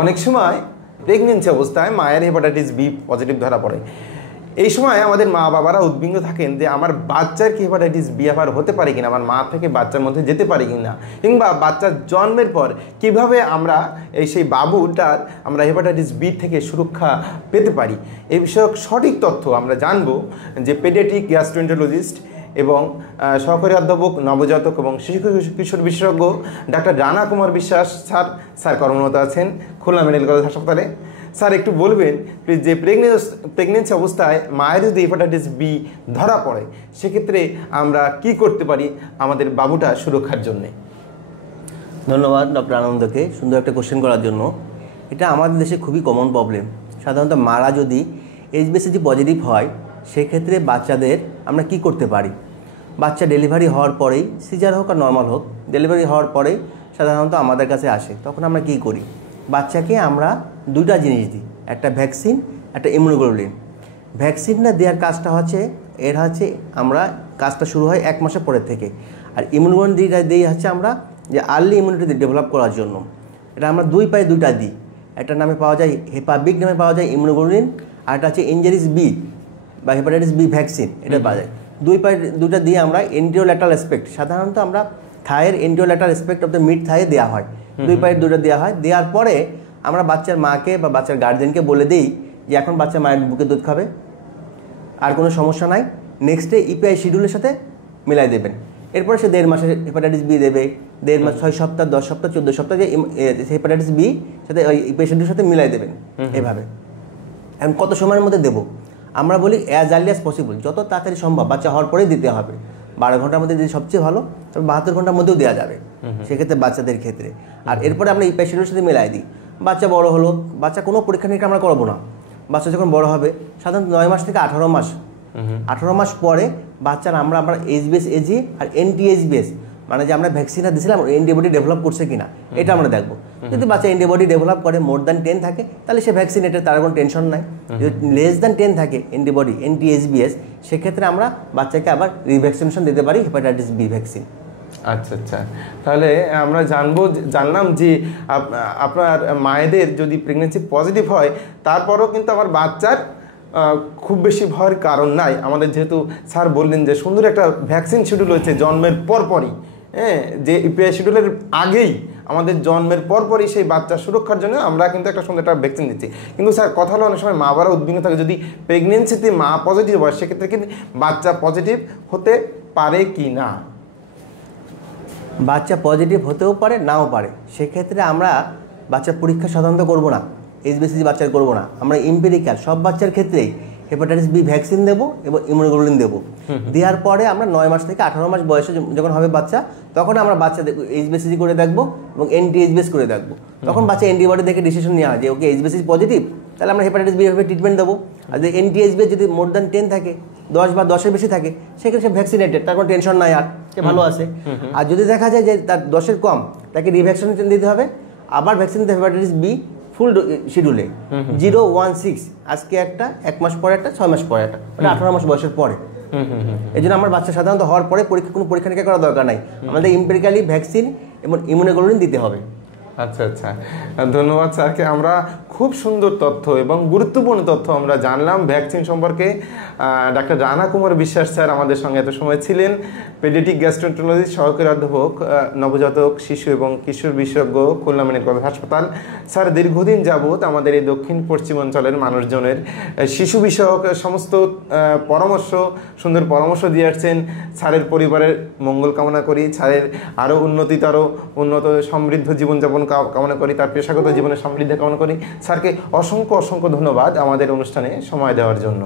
অনেক সময় প্রেগনেন্সি অবস্থায় মায়ের হেপাটাইটিস বি পজিটিভ ধরা পড়ে। এই সময় আমাদের মা বাবারা উদ্বিগ্ন থাকেন যে আমার বাচ্চার কি হেপাটাইটিস বি আবার হতে পারে কিনা, আমার মা থেকে বাচ্চার মধ্যে যেতে পারে কিনা, কিংবা বাচ্চার জন্মের পর কিভাবে আমরা সেই বাবুটার আমরা হেপাটাইটিস বি থেকে সুরক্ষা পেতে পারি, এই বিষয়ক সঠিক তথ্য আমরা জানবো যে পেডিয়াট্রিক গ্যাস্ট্রোএন্টারোলজিস্ট এবং সহকারী অধ্যাপক নবজাতক এবং শিশু কিশোর বিশেষজ্ঞ ডাক্তার রানা কুমার বিশ্বাস স্যার কর্মরত আছেন খুলনা মেডিকেল কলেজ হাসপাতালে। স্যার একটু বলবেন যে প্রেগনেন্সি অবস্থায় মায়ের যদি হেপাটাইটিস বি ধরা পড়ে সেক্ষেত্রে আমরা কি করতে পারি আমাদের বাবুটা সুরক্ষার জন্যে? ধন্যবাদ ডক্টর আনন্দকে সুন্দর একটা কোশ্চেন করার জন্য। এটা আমাদের দেশে খুবই কমন প্রবলেম। সাধারণত মারা যদি এইচবিএসজি পজিটিভ হয় সেক্ষেত্রে বাচ্চাদের আমরা কি করতে পারি? বাচ্চা ডেলিভারি হওয়ার পরেই, সিজার হোক আর নর্মাল হোক, ডেলিভারি হওয়ার পরেই সাধারণত আমাদের কাছে আসে। তখন আমরা কি করি? বাচ্চাকে আমরা দুইটা জিনিস দিই, একটা ভ্যাকসিন, একটা ইমিউনোগ্লোবুলিন। ভ্যাকসিনটা দেওয়ার কাজটা হচ্ছে আমরা কাজটা শুরু হয় 1 মাসের পরের থেকে। আর ইমিউনোগ্লোবুলিন দিই হচ্ছে আমরা যে আর্লি ইমিউনিটি ডেভেলপ করার জন্য। এটা আমরা 2 পায়ে 2টা দিই। একটা নামে পাওয়া যায় হেপাবিক নামে পাওয়া যায় ইমিউনোগ্লোবুলিন, আর একটা হচ্ছে এনজেরিস বি বা হেপাটাইটিস বি ভ্যাকসিন, এটা পাওয়া যায়। 2 পায়ে 2টা দিয়ে আমরা এন্টিওল্যাটারাল অ্যাসপেক্ট, সাধারণত আমরা Thaer এন্টিওল্যাটারাল aspect of the mid থায়ে দেওয়া হয়। 2 পায়ে 2টা দেওয়া হয়। দেওয়ার পরে আমরা বাচ্চার মাকে বা বাচ্চার গার্জেনকে বলে দিই যে এখন বাচ্চা মায়ের বুকে দুধ খাবে, আর কোনো সমস্যা নাই, নেক্সট ডে ইপিআই শিডিউলের সাথে মিলাই দেবেন। এরপরে সে 1.5 মাসে হেপাটাইটিস বি দেবে, 1.5 মাস, 6 সপ্তাহ, 10 সপ্তাহ, 14 সপ্তাহ যে হেপাটাইটিস বি সাথে ওই ইপিআই শিডিউলের সাথে মিলাই দেবেন। এভাবে এখন কত সময়ের মধ্যে দেবো? আমরা বলি অ্যাজ আর্লি অ্যাজ পসিবল, যত তাড়াতাড়ি সম্ভব, বাচ্চা হওয়ার পরেই দিতে হবে। 12 ঘন্টার মধ্যে দিলে সবচেয়ে ভালো, তবে 72 ঘন্টার মধ্যেও দেওয়া যাবে সেক্ষেত্রে বাচ্চাদের ক্ষেত্রে। আর এরপরে আমরা ইপিআই শিডিউলের সাথে মিলাই দিই। বাচ্চা বড় হলো, বাচ্চা কোনো পরীক্ষা নিরীক্ষা আমরা করবো না। বাচ্চা যখন বড় হবে সাধারণত 9 মাস থেকে 18 মাস, 18 মাস পরে বাচ্চার আমরা এইচবিএস এজি আর এনটিএইচবিএস মানে যে আমরা ভ্যাকসিনটা দিয়েছিলাম অ্যান্টিবডি ডেভেলপ করছে কিনা এটা আমরা দেখবো। যদি বাচ্চা অ্যান্টিবডি ডেভেলপ করে মোর দ্যান 10 থাকে তাহলে সে ভ্যাকসিনেটেড, তার কোনো টেনশন নাই। যদি লেস দ্যান 10 থাকে অ্যান্টিবডি এনটিএইচবিএস, সেক্ষেত্রে আমরা বাচ্চাকে আবার রিভ্যাকসিনেশন দিতে পারি হেপাটাইটিস বি ভ্যাকসিন। আচ্ছা আচ্ছা, তাহলে আমরা জানলাম যে আপনার মায়েদের যদি প্রেগনেন্সি পজিটিভ হয় তারপরও কিন্তু আমার বাচ্চার খুব বেশি ভয়ের কারণ নাই। আমাদের যেহেতু স্যার বললেন যে সুন্দর একটা ভ্যাকসিন শিডিউল হয়েছে জন্মের পরপরই, যে ইপিআই শিডিউলের আগেই আমাদের জন্মের পরপরই সেই বাচ্চার সুরক্ষার জন্য আমরা কিন্তু একটা সুন্দর একটা ভ্যাকসিন দিচ্ছি। কিন্তু স্যার কথা হলো অনেক সময় মা বাবারা উদ্বিগ্ন থাকে যদি প্রেগনেন্সিতে মা পজিটিভ হয় সেক্ষেত্রে কিন্তু বাচ্চা পজিটিভ হতে পারে কি না? বাচ্চা পজিটিভ হতেও পারে, নাও পারে। সেক্ষেত্রে আমরা বাচ্চার পরীক্ষা সাধারণত করবো না, এইচবিএসজি বাচ্চার করবো না। আমরা এমপিরিক্যাল সব বাচ্চার ক্ষেত্রেই হেপাটাইটিস বি ভ্যাকসিন দেবো এবং ইমিউনোগ্লোবুলিন দেবো। দেওয়ার পরে আমরা 9 মাস থেকে 18 মাস বয়সে যখন হবে বাচ্চা, তখন আমরা বাচ্চা এইচবিএসজি করে দেখবো এবং এনটিএইচবিএস করে দেখবো। তখন বাচ্চা অ্যান্টিবডি দেখে ডিসিশন নেওয়া হয় যে ওকে এইচবিএসজি পজিটিভ, তাহলে আমরা হেপাটাইটিস বি ভাবে ট্রিটমেন্ট দেবো। আর যদি এনটিএইচবিএস যদি মোর দ্যান 10 থাকে, 10 বা 10-এর বেশি থাকে, সেক্ষেত্রে সে ভ্যাকসিনেটেড, তার কোনো টেনশন নাই, আর সে ভালো আছে। আর যদি দেখা যায় যে তার 10-এর কম, তাকে রিভ্যাকসিনেশন দিতে হবে, আবার ভ্যাকসিন দিতে হবে হেপাটাইটিস বি ফুল শিডিউলে 016, আজকে একটা, 1 মাস পরে একটা, 6 মাস পরে একটা, 18 মাস বয়সের পরে। এই জন্য আমার বাচ্চা সাধারণত হওয়ার পরে কোনো পরীক্ষা নিরীক্ষা করার দরকার নাই, আমাদের এমপিরিক্যালি ভ্যাকসিন এবং ইমিউনোগ্লোবুলিন দিতে হবে। আচ্ছা আচ্ছা, ধন্যবাদ স্যারকে। আমরা খুব সুন্দর তথ্য এবং গুরুত্বপূর্ণ তথ্য আমরা জানলাম ভ্যাকসিন সম্পর্কে। ডাক্তার রানা কুমার বিশ্বাস স্যার আমাদের সঙ্গে এত সময় ছিলেন, পেডিয়াট্রিক গ্যাস্ট্রোএন্টারোলজিস্ট, সহকারী অধ্যাপক নবজাতক শিশু এবং কিশোর বিশেষজ্ঞ, খুলনা মেডিকেল কলেজ হাসপাতাল। স্যার দীর্ঘদিন যাবৎ আমাদের এই দক্ষিণ পশ্চিমাঞ্চলের মানুষজনের শিশু বিষয়ক সমস্ত সুন্দর পরামর্শ দিয়ে আসছেন। স্যারের পরিবারের মঙ্গল কামনা করি, স্যারের আরও উন্নত সমৃদ্ধ জীবনযাপন কামনা করি, তার পেশাগত জীবনের সমৃদ্ধি কামনা করি। স্যারকে অসংখ্য ধন্যবাদ আমাদের অনুষ্ঠানে সময় দেওয়ার জন্য।